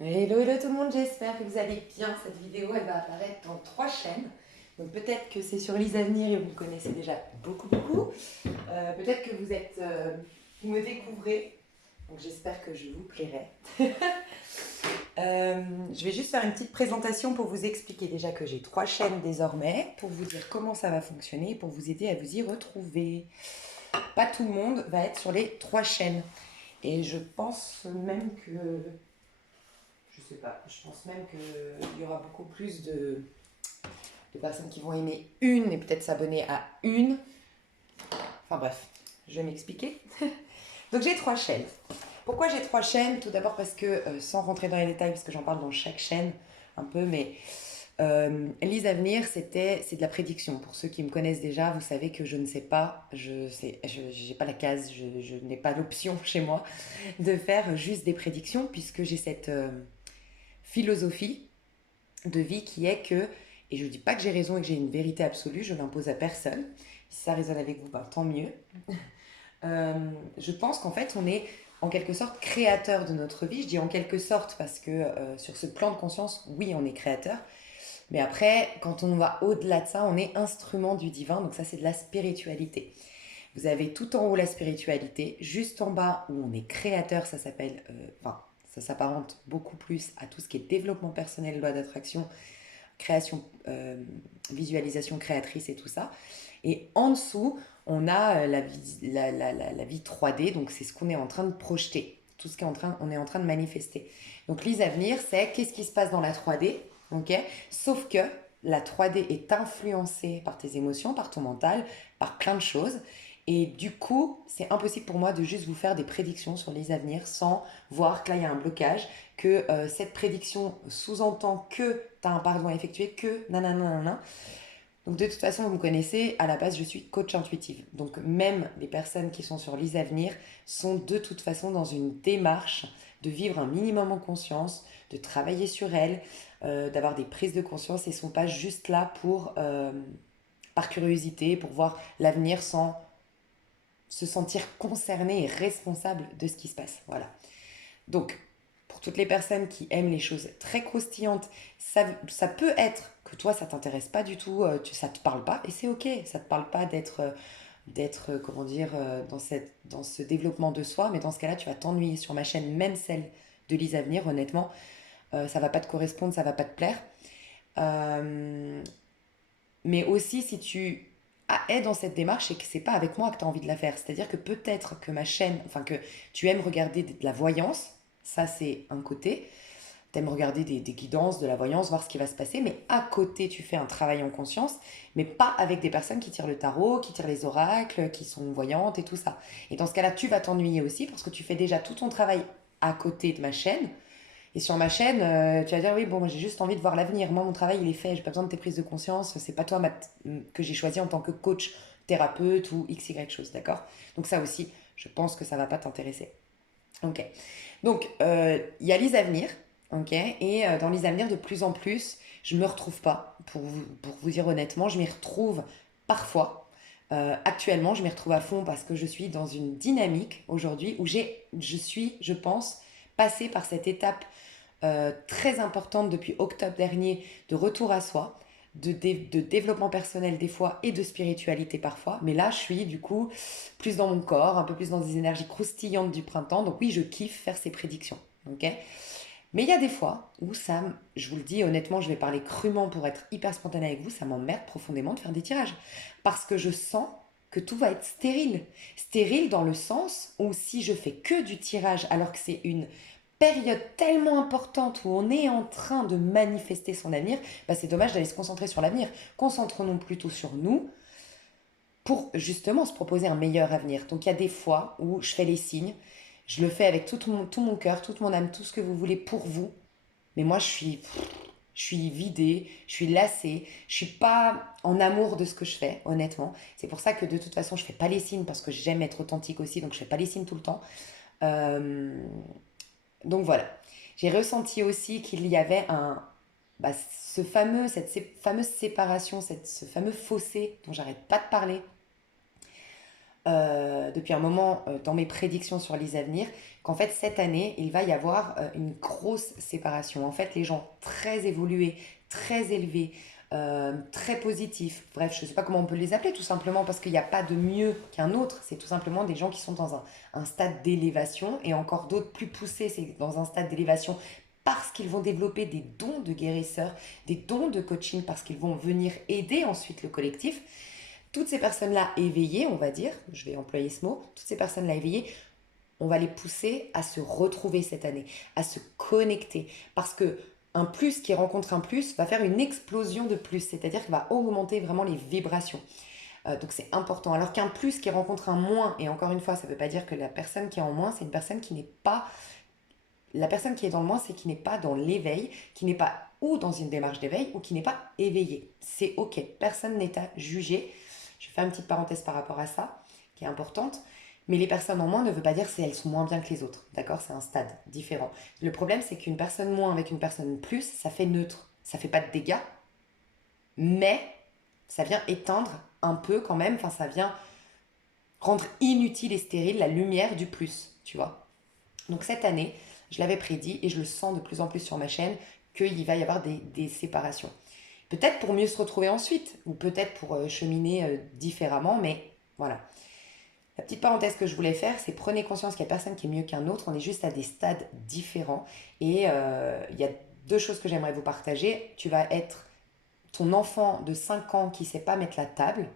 Hello, hello tout le monde, j'espère que vous allez bien. Cette vidéo, elle va apparaître dans 3 chaînes. Donc peut-être que c'est sur Lise Avenir et vous me connaissez déjà beaucoup. Peut-être que vous me découvrez. Donc j'espère que je vous plairai. Je vais juste faire une petite présentation pour vous expliquer déjà que j'ai 3 chaînes désormais, pour vous dire comment ça va fonctionner, pour vous aider à vous y retrouver. Pas tout le monde va être sur les 3 chaînes. Et je pense même que je sais pas, je pense même qu'il y aura beaucoup plus de personnes qui vont aimer une et peut-être s'abonner à une. Enfin bref, je vais m'expliquer. Donc j'ai 3 chaînes. Pourquoi j'ai 3 chaînes? Tout d'abord parce que, sans rentrer dans les détails, parce que j'en parle dans chaque chaîne un peu, mais Lise Avenir, c'est de la prédiction. Pour ceux qui me connaissent déjà, vous savez que je ne sais pas, je n'ai pas la case, je n'ai pas l'option chez moi de faire juste des prédictions, puisque j'ai cette philosophie de vie qui est que, et je ne dis pas que j'ai raison et que j'ai une vérité absolue, je l'impose à personne. Si ça résonne avec vous, ben, tant mieux. Euh, je pense qu'en fait, on est en quelque sorte créateur de notre vie. Je dis en quelque sorte parce que sur ce plan de conscience, oui, on est créateur. Mais après, quand on va au-delà de ça, on est instrument du divin. Donc ça, c'est de la spiritualité. Vous avez tout en haut la spiritualité, juste en bas où on est créateur, ça s'appelle, enfin, ça s'apparente beaucoup plus à tout ce qui est développement personnel, loi d'attraction, création, visualisation créatrice et tout ça. Et en dessous, on a la vie 3D, donc c'est ce qu'on est en train de projeter, tout ce on est en train de manifester. Donc Lise Avenir, c'est qu'est-ce qui se passe dans la 3D, ok? Sauf que la 3D est influencée par tes émotions, par ton mental, par plein de choses. Et du coup, c'est impossible pour moi de juste vous faire des prédictions sur les avenirs sans voir que là, il y a un blocage, que cette prédiction sous-entend que tu as un pardon à effectuer, que nanana. Donc de toute façon, vous me connaissez, à la base, je suis coach intuitive. Donc même les personnes qui sont sur Lise Avenir sont de toute façon dans une démarche de vivre un minimum en conscience, de travailler sur elles, d'avoir des prises de conscience et ne sont pas juste là par curiosité, pour voir l'avenir sans se sentir concerné et responsable de ce qui se passe. Voilà. Donc, pour toutes les personnes qui aiment les choses très croustillantes, ça peut être que toi, ça t'intéresse pas du tout, ça te parle pas, et c'est ok, ça te parle pas comment dire, dans ce développement de soi, mais dans ce cas-là, tu vas t'ennuyer sur ma chaîne, même celle de Lise Avenir, honnêtement, ça va pas te correspondre, ça va pas te plaire. Euh, mais aussi, si tu es dans cette démarche et que c'est pas avec moi que tu as envie de la faire, c'est-à-dire que peut-être que ma chaîne, enfin que tu aimes regarder de la voyance, ça c'est un côté, tu aimes regarder des guidances, de la voyance, voir ce qui va se passer, mais à côté tu fais un travail en conscience, mais pas avec des personnes qui tirent le tarot, qui tirent les oracles, qui sont voyantes et tout ça. Et dans ce cas-là, tu vas t'ennuyer aussi parce que tu fais déjà tout ton travail à côté de ma chaîne, et sur ma chaîne, tu vas dire oui, bon, moi j'ai juste envie de voir l'avenir. Moi, mon travail, il est fait. J'ai pas besoin de tes prises de conscience. C'est pas toi que j'ai choisi en tant que coach, thérapeute ou x y chose, d'accord? Donc ça aussi, je pense que ça va pas t'intéresser. Ok. Donc, il y a Lise Avenir, ok? Et dans Lise Avenir, de plus en plus, je me retrouve pas. Pour vous dire honnêtement, je m'y retrouve parfois. Actuellement, je m'y retrouve à fond parce que je suis dans une dynamique aujourd'hui où je suis, je pense, passée par cette étape très importante depuis octobre dernier de retour à soi, de développement personnel des fois et de spiritualité parfois. Mais là, je suis du coup plus dans mon corps, un peu plus dans des énergies croustillantes du printemps. Donc oui, je kiffe faire ces prédictions. Ok. Mais il y a des fois où je vous le dis honnêtement, je vais parler crûment pour être hyper spontané avec vous, ça m'emmerde profondément de faire des tirages. Parce que je sens que tout va être stérile. Stérile dans le sens où si je fais que du tirage alors que c'est une période tellement importante où on est en train de manifester son avenir, bah c'est dommage d'aller se concentrer sur l'avenir. Concentrons-nous plutôt sur nous pour justement se proposer un meilleur avenir. Donc il y a des fois où je fais les signes, je le fais avec tout mon cœur, toute mon âme, tout ce que vous voulez pour vous, mais moi je suis vidée, je suis lassée, je suis pas en amour de ce que je fais, honnêtement. C'est pour ça que de toute façon je fais pas les signes parce que j'aime être authentique aussi, donc je fais pas les signes tout le temps. Euh, donc voilà. J'ai ressenti aussi qu'il y avait cette fameuse séparation, ce fameux fossé dont j'arrête pas de parler depuis un moment dans mes prédictions sur les avenirs, qu'en fait cette année, il va y avoir une grosse séparation. En fait, les gens très évolués, très élevés, très positifs, bref, je ne sais pas comment on peut les appeler, tout simplement parce qu'il n'y a pas de mieux qu'un autre, c'est tout simplement des gens qui sont dans un stade d'élévation, et encore d'autres plus poussés, c'est dans un stade d'élévation parce qu'ils vont développer des dons de guérisseurs, des dons de coaching, parce qu'ils vont venir aider ensuite le collectif. Toutes ces personnes-là éveillées, on va dire, je vais employer ce mot, toutes ces personnes-là éveillées, on va les pousser à se retrouver cette année, à se connecter. Parce que un plus qui rencontre un plus va faire une explosion de plus, c'est-à-dire qu'il va augmenter vraiment les vibrations. Donc c'est important. Alors qu'un plus qui rencontre un moins, et encore une fois, ça ne veut pas dire que la personne qui est en moins, c'est une personne qui n'est pas... La personne qui est dans le moins, c'est qui n'est pas dans l'éveil, qui n'est pas ou dans une démarche d'éveil, ou qui n'est pas éveillé. C'est ok, personne n'est à juger. Je vais faire une petite parenthèse par rapport à ça, qui est importante. Mais les personnes en moins ne veut pas dire qu'elles sont moins bien que les autres. D'accord? C'est un stade différent. Le problème, c'est qu'une personne moins avec une personne plus, ça fait neutre. Ça fait pas de dégâts, mais ça vient éteindre un peu quand même. Enfin, ça vient rendre inutile et stérile la lumière du plus, tu vois. Donc cette année, je l'avais prédit et je le sens de plus en plus sur ma chaîne qu'il va y avoir des séparations. Peut-être pour mieux se retrouver ensuite, ou peut-être pour cheminer différemment, mais voilà. La petite parenthèse que je voulais faire, c'est prenez conscience qu'il n'y a personne qui est mieux qu'un autre, on est juste à des stades différents. Et il y a deux choses que j'aimerais vous partager. Tu vas être ton enfant de 5 ans qui ne sait pas mettre la table.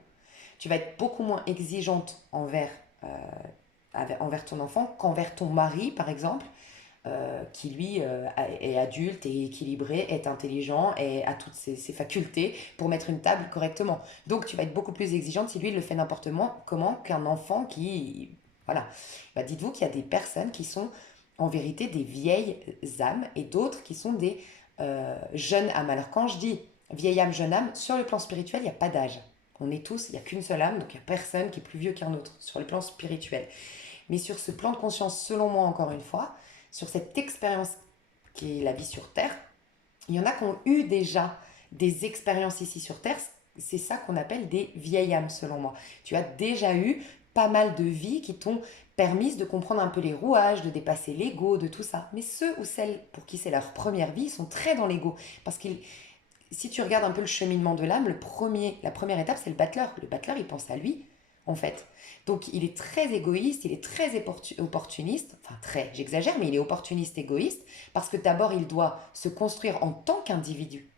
Tu vas être beaucoup moins exigeante envers ton enfant qu'envers ton mari, par exemple, qui lui est adulte et équilibré, est intelligent et a toutes ses facultés pour mettre une table correctement. Donc tu vas être beaucoup plus exigeante si lui il le fait n'importe comment qu'un enfant qui... Voilà. Bah, dites-vous qu'il y a des personnes qui sont en vérité des vieilles âmes et d'autres qui sont des jeunes âmes. Alors quand je dis vieille âme, jeune âme, sur le plan spirituel, il n'y a pas d'âge. On est tous, il n'y a qu'une seule âme, donc il n'y a personne qui est plus vieux qu'un autre sur le plan spirituel. Mais sur ce plan de conscience, selon moi, encore une fois, sur cette expérience qui est la vie sur Terre, il y en a qui ont eu déjà des expériences ici sur Terre. C'est ça qu'on appelle des vieilles âmes, selon moi. Tu as déjà eu pas mal de vies qui t'ont permis de comprendre un peu les rouages, de dépasser l'ego, de tout ça. Mais ceux ou celles pour qui c'est leur première vie sont très dans l'ego. Parce que si tu regardes un peu le cheminement de l'âme, la première étape, c'est le battleur. Le battleur, il pense à lui, en fait. Donc il est très égoïste, il est très opportuniste, enfin très, j'exagère, mais il est opportuniste, égoïste, parce que d'abord il doit se construire en tant qu'individu,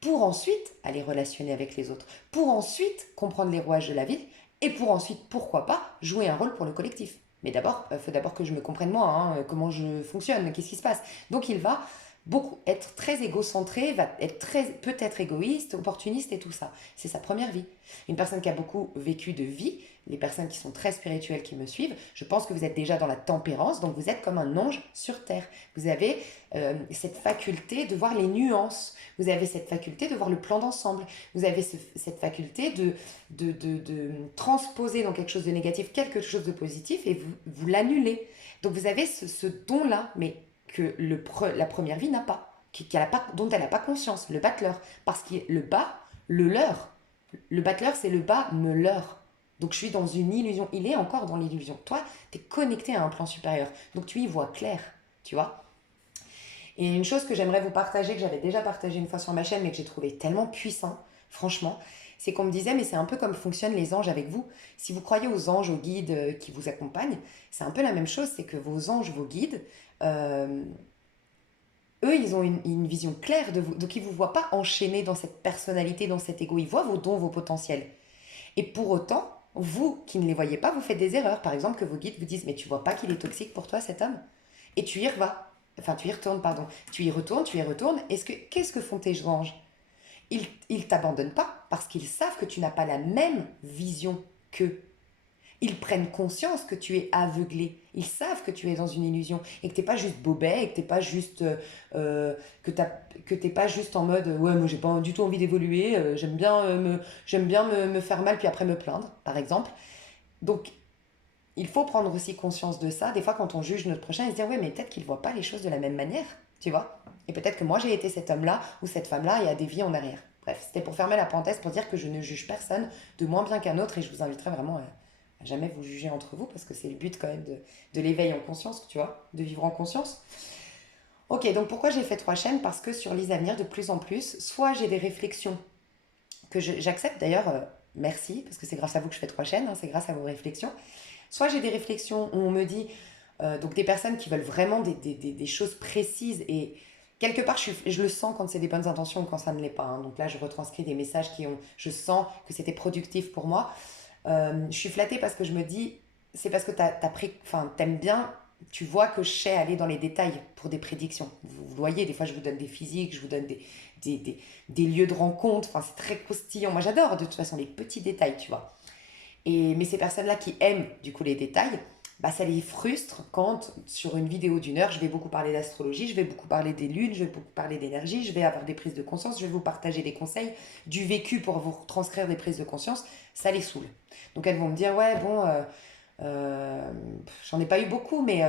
pour ensuite aller relationner avec les autres, pour ensuite comprendre les rouages de la vie, et pour ensuite, pourquoi pas, jouer un rôle pour le collectif. Mais d'abord, il faut d'abord que je me comprenne moi, hein, comment je fonctionne, qu'est-ce qui se passe. Donc il va beaucoup être très égocentré, va être peut-être égoïste, opportuniste et tout ça. C'est sa première vie. Une personne qui a beaucoup vécu de vie, les personnes qui sont très spirituelles qui me suivent, je pense que vous êtes déjà dans la tempérance, donc vous êtes comme un ange sur terre. Vous avez cette faculté de voir les nuances, vous avez cette faculté de voir le plan d'ensemble, vous avez cette faculté de transposer dans quelque chose de négatif quelque chose de positif et vous l'annulez. Donc vous avez ce don-là, mais que la première vie n'a pas, dont elle n'a pas conscience, le battleur. Parce que le bas, le leurre. Le battleur, c'est le bas me leurre. Donc je suis dans une illusion. Il est encore dans l'illusion. Toi, tu es connecté à un plan supérieur. Donc tu y vois clair, tu vois. Et une chose que j'aimerais vous partager, que j'avais déjà partagé une fois sur ma chaîne, mais que j'ai trouvé tellement puissant, franchement, c'est qu'on me disait, mais c'est un peu comme fonctionnent les anges avec vous. Si vous croyez aux anges, aux guides qui vous accompagnent, c'est un peu la même chose, c'est que vos anges, vos guides, euh, eux, ils ont une vision claire de vous. Donc, ils ne vous voient pas enchaînés dans cette personnalité, dans cet ego. Ils voient vos dons, vos potentiels. Et pour autant, vous qui ne les voyez pas, vous faites des erreurs. Par exemple, que vos guides vous disent, mais tu vois pas qu'il est toxique pour toi, cet homme? Et tu y vas. Enfin, tu y retournes, pardon. Tu y retournes, tu y retournes. Qu'est-ce que font tes anges? Ils t'abandonnent pas parce qu'ils savent que tu n'as pas la même vision qu'eux. Ils prennent conscience que tu es aveuglé. Ils savent que tu es dans une illusion et que tu n'es pas juste bobet et que tu n'es pas juste t'es pas juste en mode ouais moi j'ai pas du tout envie d'évoluer, j'aime bien me faire mal puis après me plaindre par exemple. Donc il faut prendre aussi conscience de ça. Des fois quand on juge notre prochain, il se dit ouais mais peut-être qu'il voit pas les choses de la même manière, tu vois. Et peut-être que moi j'ai été cet homme-là ou cette femme-là et a des vies en arrière. Bref, c'était pour fermer la parenthèse pour dire que je ne juge personne de moins bien qu'un autre et je vous inviterai vraiment à jamais vous juger entre vous parce que c'est le but quand même de l'éveil en conscience, tu vois, de vivre en conscience. Ok, donc pourquoi j'ai fait 3 chaînes? Parce que sur Lise Avenir, de plus en plus, soit j'ai des réflexions que j'accepte d'ailleurs, merci, parce que c'est grâce à vous que je fais 3 chaînes, hein, c'est grâce à vos réflexions. Soit j'ai des réflexions où on me dit, donc des personnes qui veulent vraiment des choses précises et quelque part je le sens quand c'est des bonnes intentions ou quand ça ne l'est pas, hein. Donc là je retranscris des messages je sens que c'était productif pour moi. Je suis flattée parce que je me dis, c'est parce que enfin, t'aimes bien, tu vois que je sais aller dans les détails pour des prédictions. Vous voyez, des fois je vous donne des physiques, je vous donne des, des, des lieux de rencontre, enfin c'est très croustillant. Moi j'adore de toute façon les petits détails, tu vois. Mais ces personnes-là qui aiment du coup les détails, bah, ça les frustre quand sur une vidéo d'1 heure, je vais beaucoup parler d'astrologie, je vais beaucoup parler des lunes, je vais beaucoup parler d'énergie, je vais avoir des prises de conscience, je vais vous partager des conseils, du vécu pour vous transcrire des prises de conscience, ça les saoule. Donc elles vont me dire, ouais, bon, j'en ai pas eu beaucoup, mais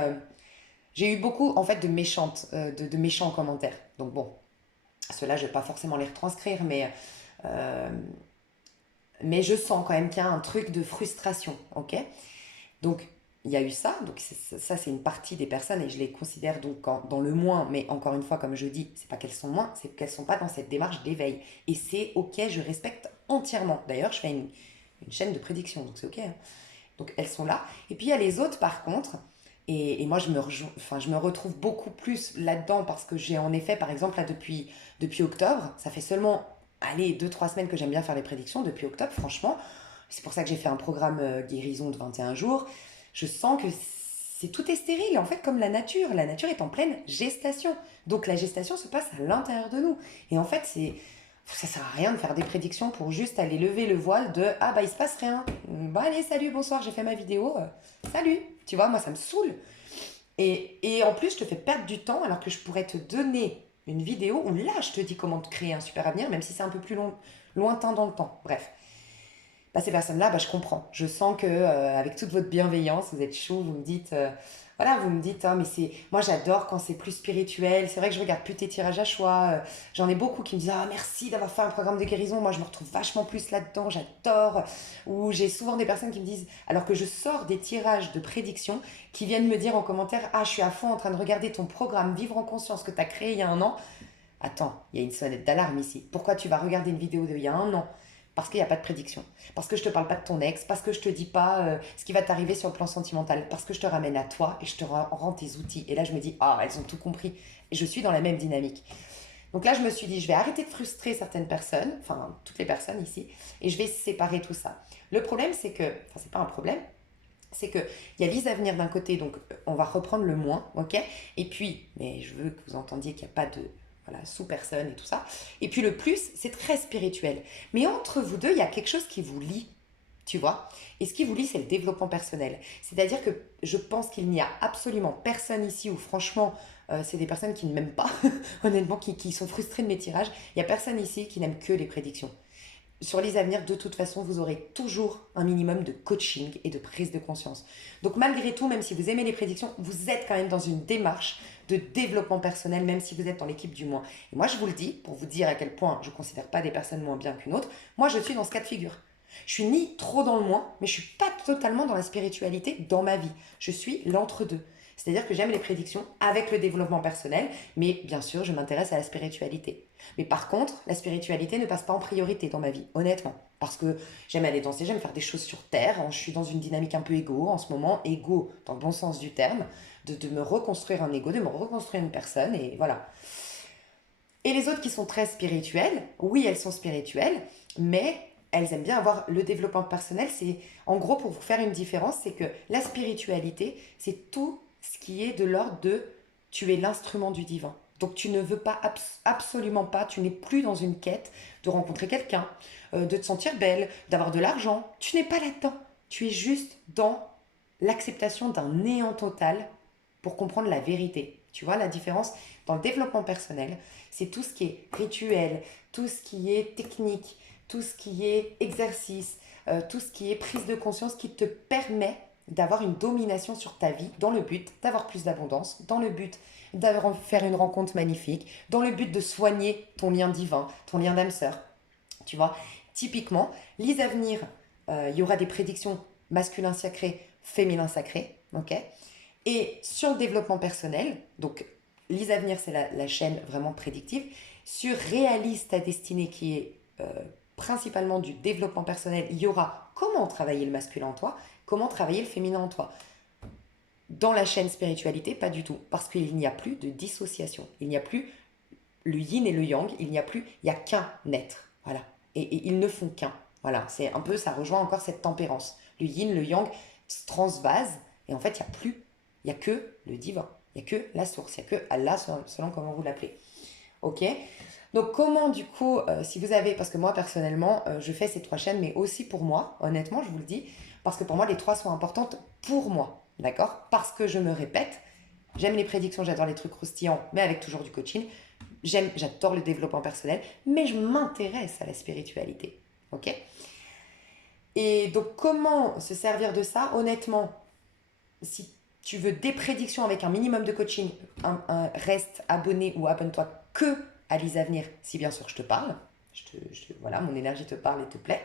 j'ai eu beaucoup en fait de méchants commentaires. Donc bon, ceux-là, je vais pas forcément les retranscrire, euh, mais je sens quand même qu'il y a un truc de frustration, ok? Donc, il y a eu ça, donc ça c'est une partie des personnes et je les considère donc dans le moins, mais encore une fois, comme je dis, c'est pas qu'elles sont moins, c'est qu'elles sont pas dans cette démarche d'éveil. Et c'est ok, je respecte entièrement. D'ailleurs, je fais une chaîne de prédiction, donc c'est ok, hein. Donc elles sont là. Et puis il y a les autres par contre, et moi enfin, je me retrouve beaucoup plus là-dedans parce que j'ai en effet, par exemple, là depuis octobre, ça fait seulement, allez, 2, 3 semaines que j'aime bien faire les prédictions depuis octobre, franchement. C'est pour ça que j'ai fait un programme guérison de 21 jours. Je sens que tout est stérile, en fait, comme la nature. La nature est en pleine gestation. Donc la gestation se passe à l'intérieur de nous. Et en fait, ça sert à rien de faire des prédictions pour juste aller lever le voile de ah bah il se passe rien. Bah allez, salut, bonsoir, j'ai fait ma vidéo. Salut. Tu vois, moi ça me saoule. Et en plus, je te fais perdre du temps alors que je pourrais te donner une vidéo où là, je te dis comment te créer un super avenir, même si c'est un peu plus lointain dans le temps. Bref. Bah, ces personnes-là, bah, je comprends. Je sens que avec toute votre bienveillance, vous êtes chaud, vous me dites, voilà, vous me dites, ah, mais moi j'adore quand c'est plus spirituel. C'est vrai que je regarde plus tes tirages à choix. J'en ai beaucoup qui me disent, ah merci d'avoir fait un programme de guérison. Moi je me retrouve vachement plus là-dedans, j'adore. Ou j'ai souvent des personnes qui me disent, alors que je sors des tirages de prédiction, qui viennent me dire en commentaire, ah je suis à fond en train de regarder ton programme Vivre en conscience que tu as créé il y a un an. Attends, il y a une sonnette d'alarme ici. Pourquoi tu vas regarder une vidéo d'il y a un an? Parce qu'il n'y a pas de prédiction. Parce que je te parle pas de ton ex. Parce que je te dis pas ce qui va t'arriver sur le plan sentimental. Parce que je te ramène à toi et je te rends tes outils. Et là, je me dis, ah, elles ont tout compris. Et je suis dans la même dynamique. Donc là, je me suis dit, je vais arrêter de frustrer certaines personnes, enfin, toutes les personnes ici, et je vais séparer tout ça. Le problème, c'est que, enfin, c'est pas un problème, c'est que il y a Lise à venir d'un côté, donc on va reprendre le moins, ok? Et puis, mais je veux que vous entendiez qu'il n'y a pas de voilà, sous-personne et tout ça. Et puis le plus, c'est très spirituel. Mais entre vous deux, il y a quelque chose qui vous lie, tu vois? Et ce qui vous lie, c'est le développement personnel. C'est-à-dire que je pense qu'il n'y a absolument personne ici où franchement, c'est des personnes qui ne m'aiment pas, honnêtement, qui sont frustrées de mes tirages. Il n'y a personne ici qui n'aime que les prédictions. Sur les avenirs, de toute façon, vous aurez toujours un minimum de coaching et de prise de conscience. Donc malgré tout, même si vous aimez les prédictions, vous êtes quand même dans une démarche de développement personnel, même si vous êtes dans l'équipe du moins. Et moi, je vous le dis, pour vous dire à quel point je ne considère pas des personnes moins bien qu'une autre, moi, je suis dans ce cas de figure. Je suis ni trop dans le moins, mais je ne suis pas totalement dans la spiritualité dans ma vie. Je suis l'entre-deux. C'est-à-dire que j'aime les prédictions avec le développement personnel, mais bien sûr, je m'intéresse à la spiritualité. Mais par contre, la spiritualité ne passe pas en priorité dans ma vie, honnêtement. Parce que j'aime aller danser, j'aime faire des choses sur Terre. Je suis dans une dynamique un peu égo en ce moment, égo dans le bon sens du terme, de me reconstruire un ego, de me reconstruire une personne, et voilà. Et les autres qui sont très spirituelles, oui, elles sont spirituelles, mais elles aiment bien avoir le développement personnel. C'est, en gros, pour vous faire une différence, c'est que la spiritualité, c'est tout ce qui est de l'ordre de tu es l'instrument du divin. Donc tu ne veux pas, absolument pas, tu n'es plus dans une quête de rencontrer quelqu'un, de te sentir belle, d'avoir de l'argent. Tu n'es pas là-dedans. Tu es juste dans l'acceptation d'un néant total pour comprendre la vérité. Tu vois la différence? Dans le développement personnel, c'est tout ce qui est rituel, tout ce qui est technique, tout ce qui est exercice, tout ce qui est prise de conscience qui te permet d'avoir une domination sur ta vie dans le but d'avoir plus d'abondance, dans le but d'avoir faire une rencontre magnifique, dans le but de soigner ton lien divin, ton lien d'âme sœur. Tu vois, typiquement, Lise à venir, il y aura des prédictions masculin sacré, féminin sacré, ok? Et sur le développement personnel, donc Lise Avenir, c'est la chaîne vraiment prédictive. Sur Réalise ta destinée, qui est principalement du développement personnel, il y aura comment travailler le masculin en toi, comment travailler le féminin en toi. Dans la chaîne spiritualité, pas du tout, parce qu'il n'y a plus de dissociation. Il n'y a plus le yin et le yang, il n'y a qu'un être, voilà. Et ils ne font qu'un, voilà. C'est un peu, ça rejoint encore cette tempérance. Le yin, le yang se transvasent, et en fait, il n'y a que le divin, il n'y a que la source, il n'y a que Allah, selon comment vous l'appelez. Ok? Donc comment du coup, si vous avez, parce que moi personnellement, je fais ces 3 chaînes, mais aussi pour moi, honnêtement, je vous le dis, parce que pour moi, les 3 sont importantes pour moi, d'accord? Parce que je me répète, j'aime les prédictions, j'adore les trucs croustillants, mais avec toujours du coaching. J'adore le développement personnel, mais je m'intéresse à la spiritualité, ok? Et donc comment se servir de ça? Honnêtement, si tu veux des prédictions avec un minimum de coaching, reste abonné ou abonne-toi que à Lise Avenir, si bien sûr je te parle. Voilà, mon énergie te parle et te plaît.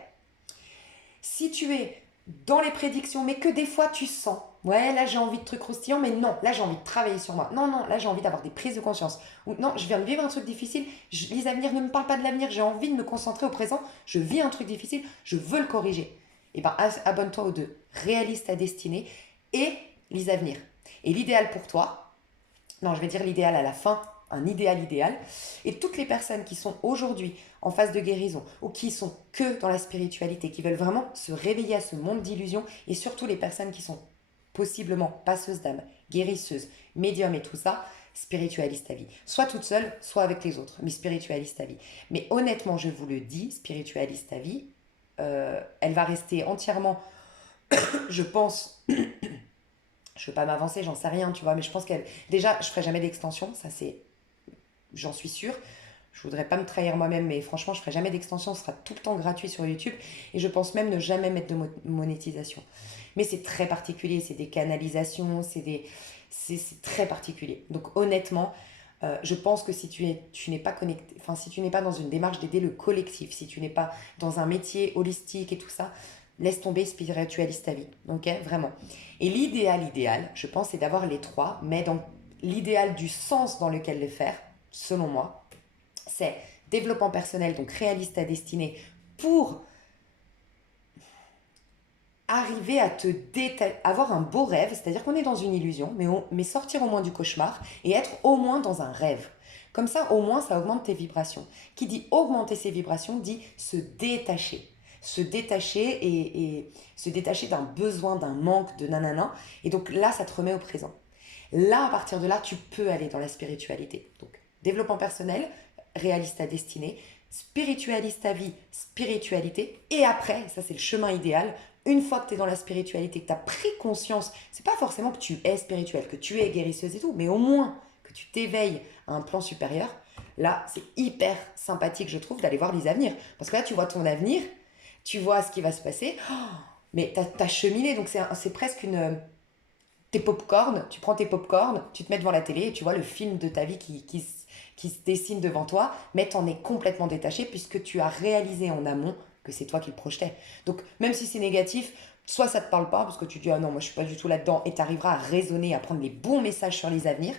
Si tu es dans les prédictions, mais que des fois tu sens, ouais, là j'ai envie de trucs croustillants, mais non, là j'ai envie de travailler sur moi. Non, non, là j'ai envie d'avoir des prises de conscience. Ou non, je viens de vivre un truc difficile, Lise Avenir ne me parle pas de l'avenir, j'ai envie de me concentrer au présent, je vis un truc difficile, je veux le corriger. Et bien abonne-toi aux deux. Réalise ta destinée et Lise Avenir. Et l'idéal pour toi, non, je vais dire l'idéal à la fin, un idéal. Et toutes les personnes qui sont aujourd'hui en phase de guérison ou qui sont que dans la spiritualité, qui veulent vraiment se réveiller à ce monde d'illusions, et surtout les personnes qui sont possiblement passeuses d'âme, guérisseuses, médiums et tout ça, spiritualise ta vie. Soit toute seule, soit avec les autres, mais spiritualise ta vie. Mais honnêtement, je vous le dis, spiritualise ta vie, elle va rester entièrement, je pense, je veux pas m'avancer, j'en sais rien, tu vois, mais je pense qu'elle... Déjà, je ferai jamais d'extension, ça c'est... J'en suis sûre. Je voudrais pas me trahir moi-même, mais franchement, je ferai jamais d'extension, ce sera tout le temps gratuit sur YouTube, et je pense même ne jamais mettre de monétisation. Mais c'est très particulier, c'est des canalisations, c'est très particulier. Donc honnêtement, je pense que si tu n'es pas connecté, enfin si tu n'es pas dans une démarche d'aider le collectif, si tu n'es pas dans un métier holistique et tout ça, laisse tomber, spiritualise ta vie, ok, vraiment. Et l'idéal, je pense, c'est d'avoir les 3, mais dans l'idéal du sens dans lequel le faire, selon moi, c'est développement personnel, donc réalise ta destinée pour arriver à avoir un beau rêve, c'est-à-dire qu'on est dans une illusion, mais sortir au moins du cauchemar et être au moins dans un rêve. Comme ça, au moins, ça augmente tes vibrations. Qui dit augmenter ses vibrations, dit se détacher. Se détacher et se détacher d'un besoin, d'un manque, de nanana. Et donc là, ça te remet au présent. Là, à partir de là, tu peux aller dans la spiritualité. Donc, développement personnel, réalise ta destinée, spiritualise ta vie, spiritualité. Et après, ça c'est le chemin idéal, une fois que tu es dans la spiritualité, que tu as pris conscience, c'est pas forcément que tu es spirituel, que tu es guérisseuse et tout, mais au moins que tu t'éveilles à un plan supérieur, là, c'est hyper sympathique, je trouve, d'aller voir les avenirs. Parce que là, tu vois ton avenir, tu vois ce qui va se passer, mais tu as cheminé, donc c'est presque une... Tes pop-corn, tu prends tes pop-corn, tu te mets devant la télé et tu vois le film de ta vie qui se dessine devant toi, mais t'en es complètement détaché puisque tu as réalisé en amont que c'est toi qui le projetais. Donc même si c'est négatif, soit ça te parle pas parce que tu dis ah non moi je suis pas du tout là-dedans et tu arriveras à raisonner, à prendre les bons messages sur les avenirs,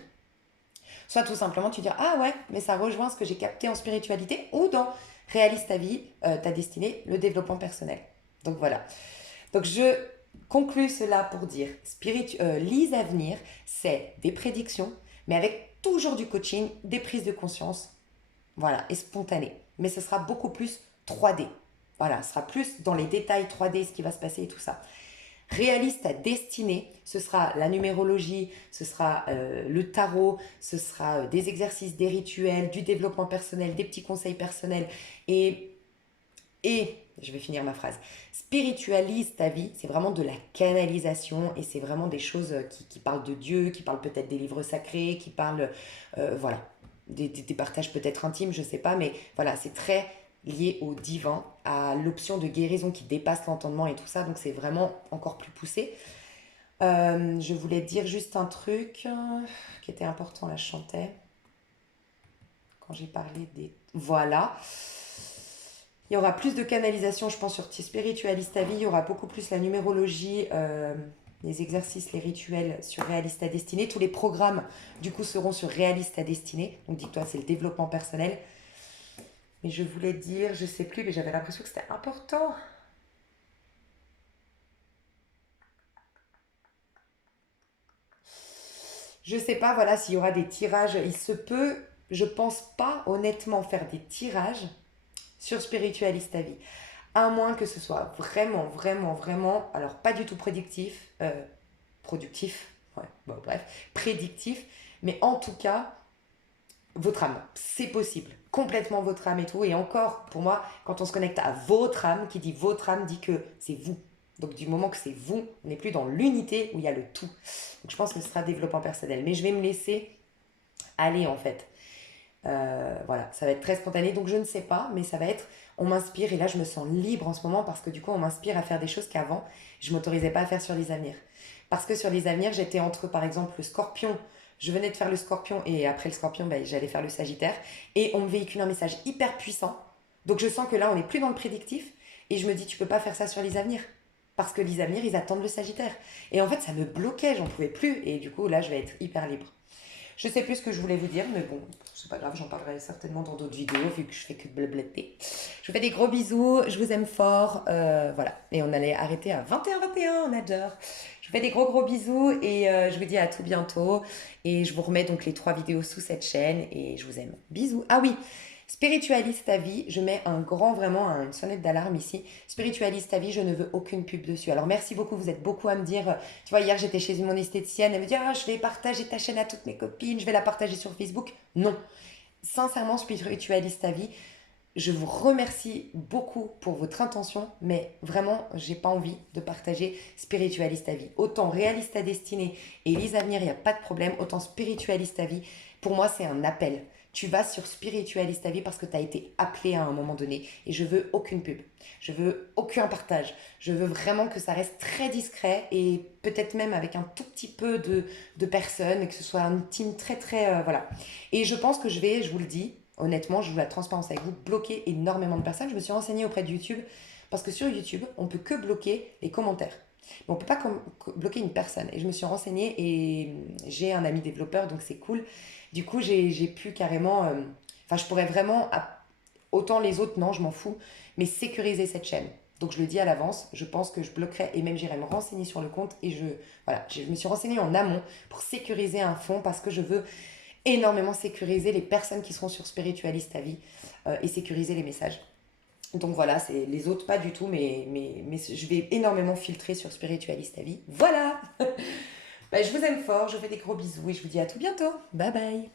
soit tout simplement tu dis ah ouais mais ça rejoint ce que j'ai capté en spiritualité ou dans réalise ta vie, ta destinée, le développement personnel. Donc voilà. Donc je conclus cela pour dire Lise Avenir, c'est des prédictions, mais avec toujours du coaching, des prises de conscience, voilà, et spontané. Mais ce sera beaucoup plus 3D. Voilà, ce sera plus dans les détails 3D, ce qui va se passer et tout ça. Réalise ta destinée, ce sera la numérologie, ce sera le tarot, ce sera des exercices, des rituels, du développement personnel, des petits conseils personnels et je vais finir ma phrase, spiritualise ta vie, c'est vraiment de la canalisation et c'est vraiment des choses qui parlent de Dieu, qui parlent peut-être des livres sacrés, qui parlent, voilà, des partages peut-être intimes, je sais pas, mais voilà, c'est très lié au divin, à l'option de guérison qui dépasse l'entendement et tout ça, donc c'est vraiment encore plus poussé. Je voulais dire juste un truc qui était important, là je chantais, quand j'ai parlé des... Voilà. Il y aura plus de canalisation, je pense, sur Spiritualista Vie. Il y aura beaucoup plus la numérologie, les exercices, les rituels sur Réalista Destinée. Tous les programmes, du coup, seront sur Réalista Destinée. Donc, dis-toi, c'est le développement personnel. Mais je voulais dire, je sais plus, mais j'avais l'impression que c'était important. Je sais pas, voilà, s'il y aura des tirages. Il se peut, je pense pas honnêtement faire des tirages sur Spiritualista Vie. À moins que ce soit vraiment, vraiment, vraiment, alors pas du tout prédictif, productif, ouais, bon, bref, prédictif, mais en tout cas, votre âme, c'est possible, complètement votre âme et tout, et encore, pour moi, quand on se connecte à votre âme, qui dit votre âme, dit que c'est vous. Donc du moment que c'est vous, on n'est plus dans l'unité où il y a le tout. Donc je pense que ce sera développement personnel, mais je vais me laisser aller en fait. Voilà, ça va être très spontané, donc je ne sais pas, mais ça va être, on m'inspire, et là je me sens libre en ce moment parce que du coup on m'inspire à faire des choses qu'avant je ne m'autorisais pas à faire sur les avenirs. Parce que sur les avenirs, j'étais entre par exemple le scorpion, je venais de faire le scorpion et après le scorpion, ben, j'allais faire le sagittaire, et on me véhicule un message hyper puissant, donc je sens que là on n'est plus dans le prédictif, et je me dis tu peux pas faire ça sur les avenirs. Parce que les avenirs, ils attendent le sagittaire. Et en fait, ça me bloquait, j'en pouvais plus. Et du coup, là, je vais être hyper libre. Je sais plus ce que je voulais vous dire, mais bon, c'est pas grave, j'en parlerai certainement dans d'autres vidéos, vu que je fais que de blablater. Je vous fais des gros bisous, je vous aime fort, voilà. Et on allait arrêter à 21-21, on adore. Je vous fais des gros gros bisous et je vous dis à tout bientôt. Et je vous remets donc les 3 vidéos sous cette chaîne et je vous aime. Bisous. Ah oui, Spiritualiste ta vie, je mets un grand, vraiment, une sonnette d'alarme ici. Spiritualiste ta vie, je ne veux aucune pub dessus. Alors merci beaucoup, vous êtes beaucoup à me dire. Tu vois, hier j'étais chez mon esthéticienne, elle me dit ah, je vais partager ta chaîne à toutes mes copines, je vais la partager sur Facebook. Non. Sincèrement, Spiritualiste ta vie, je vous remercie beaucoup pour votre intention, mais vraiment, j'ai pas envie de partager Spiritualiste ta vie. Autant Réaliste à destinée et Lise Avenir, il n'y a pas de problème. Autant Spiritualiste ta vie, pour moi, c'est un appel. Tu vas sur Spiritualiste ta vie parce que tu as été appelé à un moment donné. Et je veux aucune pub. Je veux aucun partage. Je veux vraiment que ça reste très discret et peut-être même avec un tout petit peu de personnes et que ce soit un team très, très... voilà. Et je pense que je vais, je vous le dis, honnêtement, je vous la transparence avec vous, bloquer énormément de personnes. Je me suis renseignée auprès de YouTube parce que sur YouTube, on peut que bloquer les commentaires. Mais on ne peut pas bloquer une personne. Et je me suis renseignée et j'ai un ami développeur, donc c'est cool. Du coup, j'ai pu carrément... Enfin, je pourrais vraiment... Autant les autres, non, je m'en fous. Mais sécuriser cette chaîne. Donc je le dis à l'avance, je pense que je bloquerai et même j'irai me renseigner sur le compte. Et voilà, je me suis renseignée en amont pour sécuriser un fonds parce que je veux énormément sécuriser les personnes qui seront sur Spiritualiste ta vie et sécuriser les messages. Donc voilà, c'est les autres pas du tout, mais je vais énormément filtrer sur Spiritualiste ta vie. Voilà. Bah, je vous aime fort, je vous fais des gros bisous et je vous dis à tout bientôt. Bye bye.